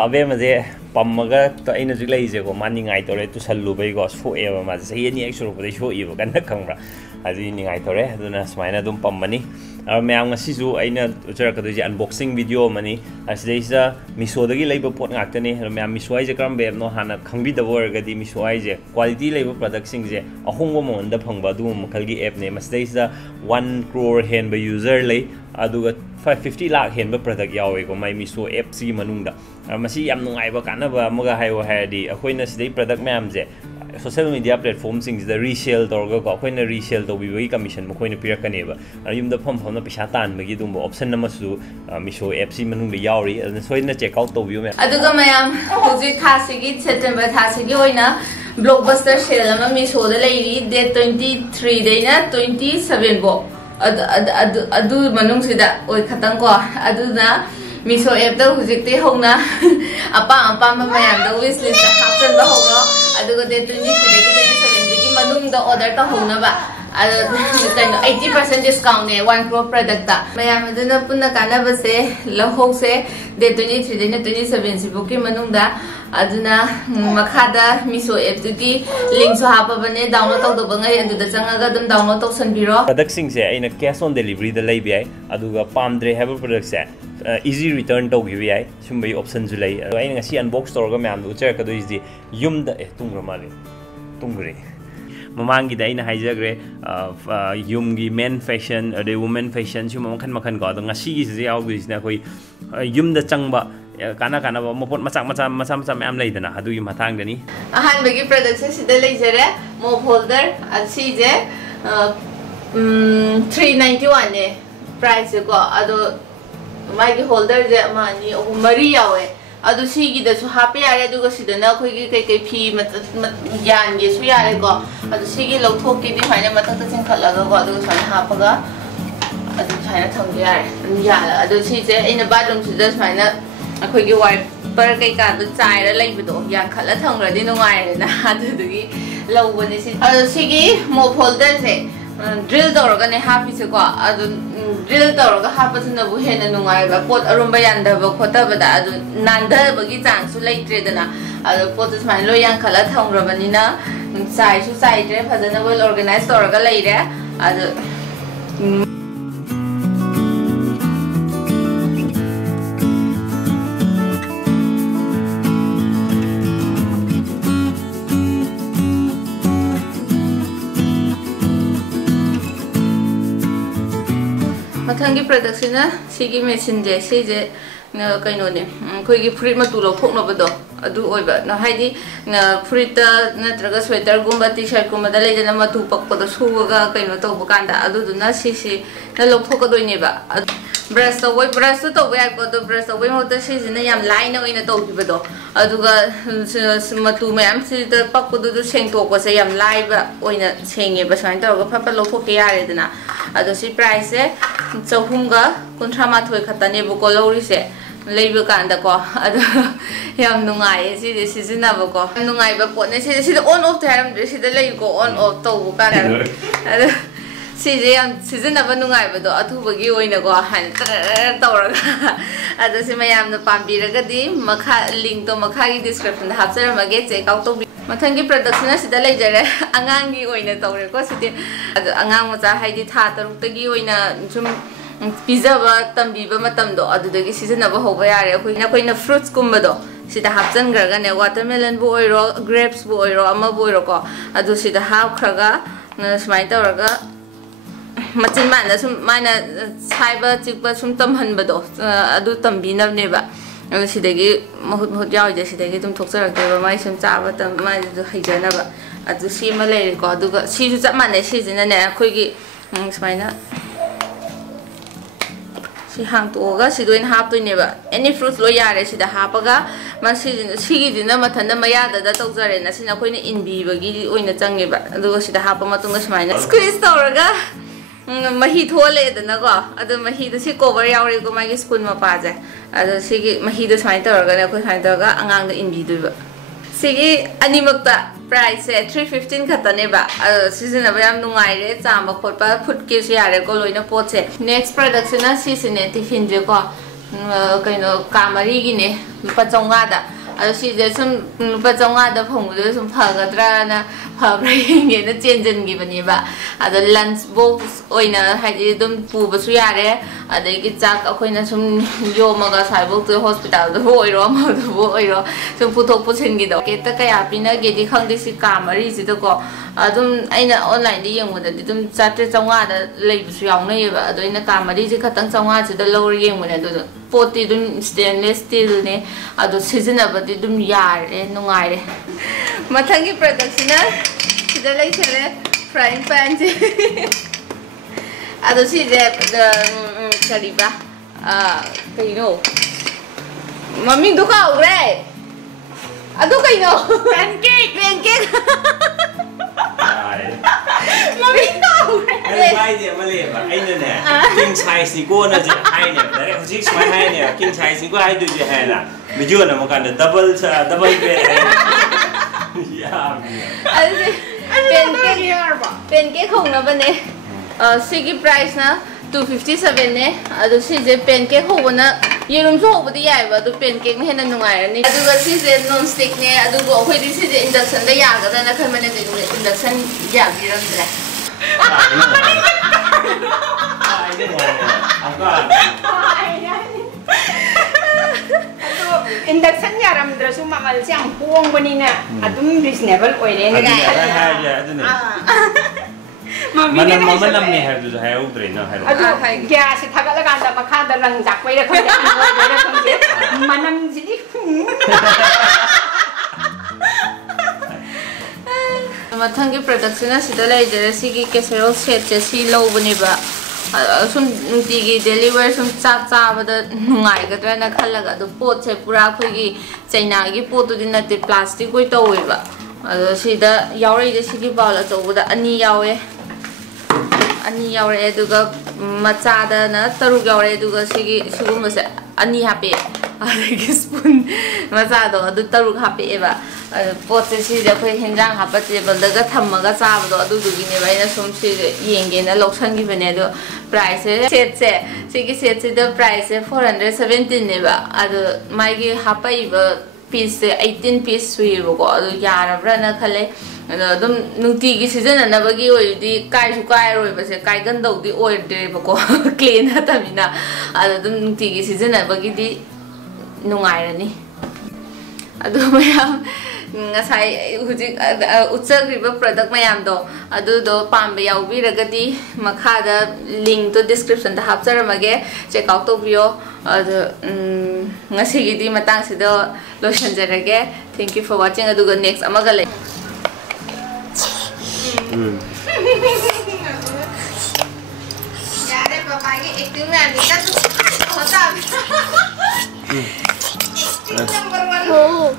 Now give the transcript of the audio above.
अबे मजे पम्मगा तो अइना जु लैजे को मानि ngai तोरे तु सल्लु बै को सो एबा मा सही नि एक्सुर को सो इबो कन खंगरा अजि नि ngai तोरे अदुना स्माइना दुम पम्मनी और मैम ngasi ju अइना उचर कदु जी अनबॉक्सिंग वीडियो मनी असिदैसा मिशो दगी लैबो पोट ngakतनी मैम मिशो आइजे करम बेब नो हाना खंगबी दबो गदी मिशो आइजे क्वालिटी लैबो प्रोडक्ट सिंग जे अहोंगो मोन द फंगबा दु मखल गी ऐप ने मसदैसा 1 crore हेन बे यूजर लै अदुगा 550 लाख हेन बे प्रोडक्ट यावे को माइ मिशो ऐप सी मनुंगदा मसी याम नुंगाइबा कानबा अमगा हायो हायदी अखोइना सिदै प्रोडक्ट मैम जे सोशल मीडिया प्लेटफॉर्म सिंग द रीसेल तौरगा को अखोइना रीसेल तौबिबगी कमीशन मखोइना पिरकनेबा युमदा फम फमना पैसा तानबगी दुम ऑप्शन नमसु मिशो ऐप सी मनुंग यावरी अदन सोइना चेक आउट तौबियो मे अदुगा मयाम होजि थासिगी सेप्टेम्बर थासिगी होइना ब्लॉकबस्टर सेल अमा मिशो द लैरी डेट 23 देना 27 बो अदु मनुंग सिदा ओइ खतंग को अदुना मिशो ऐप द हुजिकते होना अपा मयाम द विश लिस्ट हापचन बा होरो अदुगा डेट 23 देगी 27 देगी मनुंग द ऑर्डर ता होना बा 80% डिस्काउंट है 1 crore प्रोडक्ट ता मयाम अदुना पुन्ना काना बसे लहोक से डेट 23 देना 27 सिबो के मनुंग दा अदुना मखादा मिशो ऐप दुगी लिंक सो हापबने डाउनलोड तौ दबंगै अदुदा चंगागा दम डाउनलोड तौ सनबिरो प्रोडक्ट सिंग से आइना कैश ऑन डिलीवरी द लैबि आइ अदुगा पामद्रे हैव प्रोडक्ट से इजी रिटर्न तौ गिबि आइ सुमबै ऑप्शन जु लै आइना ngasi अनबॉक्स तौरगा मैम दु चेक कदो इजी युम द तुंग्र माले तुंग्रे ममांगी द आइना हाइजग्रे युमगी मेन फैशन अदे वुमेन फैशन सुम मखन मखन को अदो ngasi gi से याव दिसना कोइ युम द चंगबा काना मपोट मचा मैम लैदना अदु यु मथांग दनी अहान बगी प्रोडक्ट से सिदा लैजरे मोप होल्डर असी जे 391 ने प्राइस को अदो मागी होल्डर जे मानी ओ मरी यावे अदु सिगी दसु हापे यारे अदुगा सिदना खोगी कई फी यान गे सु यारे को अदु सिगी लौथोक की दि फाइना मथक तसिन खलगा को अदु साइन हापगा अदु साइन थंगे यारे याला अदु सिजे इन बाथरूम सिदा साइन अखोगी वाइपर कई का दु चाइरा लैबदो या खला थंगरदि नुंगाइरेना अदुदुगी लौबने सि अदु सिगी मोप होल्डर से ड्रिल तौरगा ने हापिसे को अदु ड्रिल तौरगा हापसनबु हेना नुंगाइबा पोट अरुंबा यानदबा खोतबदा अदु नांदबगी चांसु लैत्रेदना अदु पोट स्माइन लो यान खला थंगरबनिना साइसु साइड्रे फजना वेल ऑर्गेनाइज तौरगा लैरे अदु मथंगी प्रोडक्शन सिगी मशीन जे सिजे कइनो ने खोगी फ्री मतु लौथोकनबदो अदु ओइबा न हाइदि फ्रीत नत्रगा स्वेटर गुम्बा टी शर्ट गुम्बा द लेजना मतु पक्पदो सुगा कइनो तौब कांदा अदुदुना सिसि न लौथोकदोइनेबा ब्रश तौबै ब्रश तो तौबै को तो ब्रश तौबै मोत सिजिना याम लाइन ओइना तौबिबदो अदुगा मतु मयाम सिद पक्पदो सेंगतोकसे याम लाइबा ओइना सेंगेबा साइन तौगा फपा लौथोके यारेदना अदु सि प्राइस से 453 खतने बको लौरिसे लेबो कांदा को अदु याम नुंगाय सिदे सिजिनाबो को नुंगायबा पोने सिदे ऑन ऑफ टाइम सिदे लेइ को ऑन ऑफ तौबो कांदा अदु सिजे याम सिजिनाबा नुंगायबदो अथुबगी ओइना को हान तौरगा अदु सि मयाम न पाम्बिरगदी मखा लिंक तो मखागी डिस्क्रिप्शन हापचरमगे चेक आउट तो मथंगी प्रोडक्शन सिदा लेजरे अंगांगी ओइना तौरे को सिदे अदु अंगांग मचा हाइदि था तरुक्तगी ओइना सुम पिजाबा तंबीबा मतमदो अदुदगी सिजनबा होबा यारे कोइना फ्रूट्स कुंबदो सिदा हापचनग्रगा ने वाटरमेलन बो ओइरो ग्रेप्स बो ओइरो अमा बो ओइरो को अदु सिदा हापख्रगा स्माइ तौरगा मचिन माना सुम माना साइबा चिकबा सुम तमहनबदो अदु तंबीनबनेबा ꯑꯗꯨ ꯁꯤꯗꯒꯤ ꯃꯍꯨꯠ ꯌꯥꯎꯏꯗ ꯁꯤꯗꯒꯤ ꯑꯗꯨꯝ ꯊꯣꯛꯆꯔꯛꯇꯣꯏꯕ ꯃꯥꯏ ꯁꯨꯝ ꯆꯥꯕ ꯃꯥꯏꯗꯨ ꯍꯩꯖꯅꯕ ꯑꯗꯨ ꯁꯤ ꯑꯃ ꯂꯩꯔꯦꯀꯣ ꯑꯗꯨꯒ ꯁꯤꯁꯨ ꯆꯞ ꯃꯥꯟꯅꯩ ꯁꯤꯁꯤꯅꯅꯦ ꯑꯩꯈꯣꯏꯒꯤ ꯁꯨꯃꯥꯏꯅ ꯁꯤ ꯍꯥꯡꯇꯣꯛꯑꯒ ꯁꯤꯗ ꯑꯣꯏꯅ ꯍꯥꯞꯇꯣꯏꯅꯦꯕ ꯑꯦꯅꯤ ꯐ꯭ꯔꯨꯠꯁ ꯂꯣꯏ ꯌꯥꯔꯦ ꯁꯤꯗ ꯍꯥꯞꯄꯒ ꯁꯤꯒꯤꯁꯤꯅ ꯃꯊꯟꯇ ꯃꯌꯥꯗ ꯇꯧꯖꯔꯦꯅ ꯁꯤꯅ ꯑꯩꯈꯣꯏꯅ ꯏꯟꯕꯤꯕꯒꯤ ꯑꯣꯏꯅ ꯆꯪꯉꯦꯕ ꯑꯗꯨꯒ ꯁꯤꯗ ꯍꯥꯞꯄ ꯃꯇꯨꯡꯗ ꯁꯨꯃꯥꯏꯅ ꯁ꯭ꯀ꯭ꯋꯤꯖ ꯇꯧꯔꯒ ꯃꯍꯤ ꯊꯣꯛꯍꯜꯂꯛꯑꯦꯗꯅꯀꯣ ꯑꯗꯨ ꯃꯍꯤꯗꯣ ꯁꯤ ꯀꯣꯕꯔ ꯌꯥꯎꯔꯦꯀꯣ ꯃꯥꯒꯤ ꯁ꯭ꯄꯨꯟ ꯃꯄꯥꯁꯦ ꯑꯗꯣ ꯁꯤꯒꯤ ꯃꯍꯤꯗꯣ ꯁꯨꯃꯥꯏꯅ ꯇꯧꯔꯒꯅꯦ ꯑꯩꯈꯣই ꯁꯨꯃꯥꯏꯅ ꯇꯧꯔꯒ ꯑꯉꯥꯡꯗ ꯏꯟꯕꯤꯗꯣꯏꯕ ꯁꯤꯒꯤ ꯑꯅꯤꯃꯛꯇ ꯄ꯭ꯔꯥꯏꯁꯁꯦ 315 ꯈꯛꯇꯅꯦꯕ ꯑꯗꯣ ꯁꯤꯖꯤꯟꯅꯕ ꯌꯥꯝ ꯅꯨꯡꯉꯥꯏꯔꯦ ꯆꯥꯝꯕ ꯈꯣꯠꯄ ꯐꯨꯠꯀꯦꯁꯨ ꯌꯥꯔꯦꯀꯣ ꯂꯣꯏꯅ ꯄꯣꯠꯁꯦ ꯅꯦꯛꯁ ꯄ꯭ꯔꯗꯛꯁꯤꯅ ꯁꯤꯁꯤꯅꯦ ꯇꯤꯐꯤꯟꯁꯦꯀꯣ ꯀꯩꯅꯣ ꯀꯥ ꯃꯔꯤꯒꯤꯅꯦ ꯂꯨꯄꯥ 500ꯗ ꯑꯗꯣ ꯁꯤꯁꯦ ꯁꯨꯝ ꯂꯨꯄꯥ 500ꯗ ꯐꯪꯕꯗꯨ ꯁꯨꯝ ꯐꯒꯗ꯭ꯔꯥꯅ ꯐꯕ꯭ꯔꯥ ꯌꯦꯡꯒꯦꯅ ꯆꯦꯟꯖꯟꯈꯤꯕꯅꯦꯕ ꯑꯗꯣ ꯂꯟꯆ ꯕꯣꯛꯁ ꯑꯣꯏꯅ ꯍꯥꯏꯗꯤ ꯑꯗꯨꯝ ꯄꯨꯕꯁꯨ ꯌꯥꯔꯦ ꯑꯗꯒꯤ ꯆꯥꯛ ꯑꯩꯈꯣꯏꯅ ꯁꯨꯝ ꯌꯣꯝꯃꯒ ꯁ꯭ꯋꯥꯏꯐꯥꯎꯇ ꯍꯣꯁꯄꯤꯇꯥꯜꯗꯕꯨ ꯑꯣꯏꯔꯣ ꯑꯃꯗꯕꯨ ꯑꯣꯏꯔꯣ ꯁꯨꯝ ꯄꯨꯊꯣꯛ ꯄꯨꯁꯤꯟꯒꯤꯗꯣ ꯀꯦꯠꯇ ꯀꯌꯥ ꯄꯤꯅꯒꯦꯗꯤ ꯈꯪꯗꯦ ꯁꯤ ꯀꯥ ꯃꯔꯤꯁꯤꯗꯀꯣ ꯑꯗꯨꯝ ꯑꯩꯅ ꯑꯣꯟꯂꯥꯏꯟꯗ ꯌꯦꯡꯕꯗꯗꯤ ꯑꯗꯨꯝ 300-500ꯗ ꯂꯩꯕꯁꯨ ꯌꯥꯎꯅꯩꯌꯦꯕ ꯑꯗꯣ ꯑꯩꯅ ꯀꯥ ꯃꯔꯤꯁꯦ ꯈꯛꯇꯪ 500ꯁꯤꯗ ꯂꯧꯔ ꯌꯦꯡꯕꯅꯦ ꯑꯗꯨꯗꯣ ꯄꯣꯠꯇꯤ ꯑꯗꯨꯝ ꯁ꯭ꯇꯦꯟꯂꯦꯁ ꯁ꯭ꯇꯤꯜꯅꯦ ꯑꯗꯣ ꯁꯤꯖꯤꯟꯅꯕꯗꯤ ꯑꯗꯨꯝ ꯌꯥꯔꯦ ꯅꯨꯡꯉꯥꯏꯔꯦ ꯃꯊꯪꯒꯤ ꯄ꯭ꯔꯗꯛꯁꯤꯅ ꯁꯤꯗ ꯂꯩꯁꯜꯂꯦ ꯐ꯭ꯔꯥꯏꯡ ꯄꯦꯟꯁꯦ ꯑꯗꯣ ꯁꯤꯁꯦ ꯀꯔꯤꯕ ꯀꯩꯅꯣ ꯃꯃꯤꯡꯗꯣ ꯀꯥꯎꯈ꯭ꯔꯦ ꯑꯗꯨ ꯀꯩꯅꯣ ꯄꯦꯟꯀꯦꯛ ꯃꯃꯤꯡ ꯀꯥꯎꯈ꯭ꯔꯦ ꯑꯩ ꯍꯥꯏꯗꯤ ꯑꯃ ꯂꯩꯌꯦꯕ ꯑꯩꯅꯅꯦ ꯀꯤꯡ ꯁꯥꯏꯖꯅꯤ ꯀꯣꯅꯁꯦ ꯍꯥꯏꯅꯦꯕ ꯗꯥꯏꯔꯦꯛ ꯍꯧꯖꯤꯛ ꯁꯨꯃꯥꯏꯅ ꯍꯥꯏꯅꯦꯕ ꯀꯤꯡ ꯁꯥꯏꯖꯅꯤ ꯀꯣ ꯍꯥꯏꯗꯣꯏꯁꯦ ꯍꯥꯏꯅ ꯚꯤꯗꯤꯑꯣ ꯅꯝꯃꯀꯥꯟꯗ ꯗꯕꯜ ꯕꯦꯗ ꯑꯗꯨꯗꯤ ꯄꯦꯟꯀꯦꯛ ꯍꯧꯅꯕꯅꯦ ꯁꯤꯒꯤ ꯄ꯭ꯔꯥꯏꯁꯅ 257ꯅꯦ ꯑꯗꯣ ꯁꯤꯁꯦ ꯄꯦꯟꯀꯦꯛ ꯍꯧꯕꯅ ꯌꯦꯔꯨꯝꯁꯨ ꯍꯧꯕꯗꯤ ꯌꯥꯏꯕ ꯑꯗꯨ ꯄꯦꯟꯀꯦꯛꯅ ꯍꯦꯟꯅ ꯅꯨꯡꯉꯥꯏꯔꯅꯤ ꯑꯗꯨꯒ ꯁꯤꯁꯦ ꯅꯣꯟ ꯁ꯭ꯇꯤꯛꯅꯦ ꯑꯗꯨꯕꯨ ꯑꯩꯈꯣꯏꯗꯤ ꯁꯤꯁꯦ ꯏꯟꯗꯛꯁꯟꯗ ꯌꯥꯒꯗ꯭ꯔꯅ ꯈꯟꯕꯅꯦ ꯏꯟꯗꯛꯁꯟ ꯌꯥꯕꯤꯔꯝꯗ꯭ꯔꯦ इंडक्शन यारमद्रसु ममलसे हम होंगबनिना अदुम रिजनेबल ओइरेन मनम मनमने हायदु हायउद्रे न हायरो अदु ग्यास थगला गांदा मखादा रंग जाकवैरा खंदे ओइरेरा खंदे मनम जिदि मथंगी प्रोडक्शन सिदा लेजरे सिगी केसेरोल सेट से सी लौबनेबा सुम नुतिगी डेलीवर सुम चाक चाबदा नुंगाइगद्राना खल्लगा दो पोट से पूरा खुगी चाइनागी पोटुदि नते प्लास्टिक कोइ तौवेबा अदो सिदा यावरेदे सिगी बाउल अचौबदा अनि यावे अनि यावरे अदुगा मचादाना तरुक यावरे अदुगा सिगी सिगुमसे अनि हापे अदगी स्पून मचादो अदु तरुक हापेबा पोटे सिदा खोइ हेंजांग हापा टेबलदगा थम्मगा चाबदो अदुदुगिनेबा आइना सुम सि येंगेना लौसंगिबने अदो प्राइस सेट सिगी सेट सिदा प्राइस 417 नेबा अदो माइगी हापाइबा पीस 18 पीस सुइबको अदो यारब्राना खले अदुम नुतिगी सिजननबगी ओइदि काइसु काइरोइबसे काइगनदौदि ओइद्रेबको क्लीन हतमिना अदुम नुतिगी सिजनबगिदि नुंगाइरनी अदु मयाम ngasai hujik utsagribba product mayam do adu do pambe yaubiragadi makhada link to description da hapcharamage check out to bio adu ngasigidi matang sido lotion jarage thank you for watching aduga next amaga le yare papa ge acting mein anika to hota number 1 oh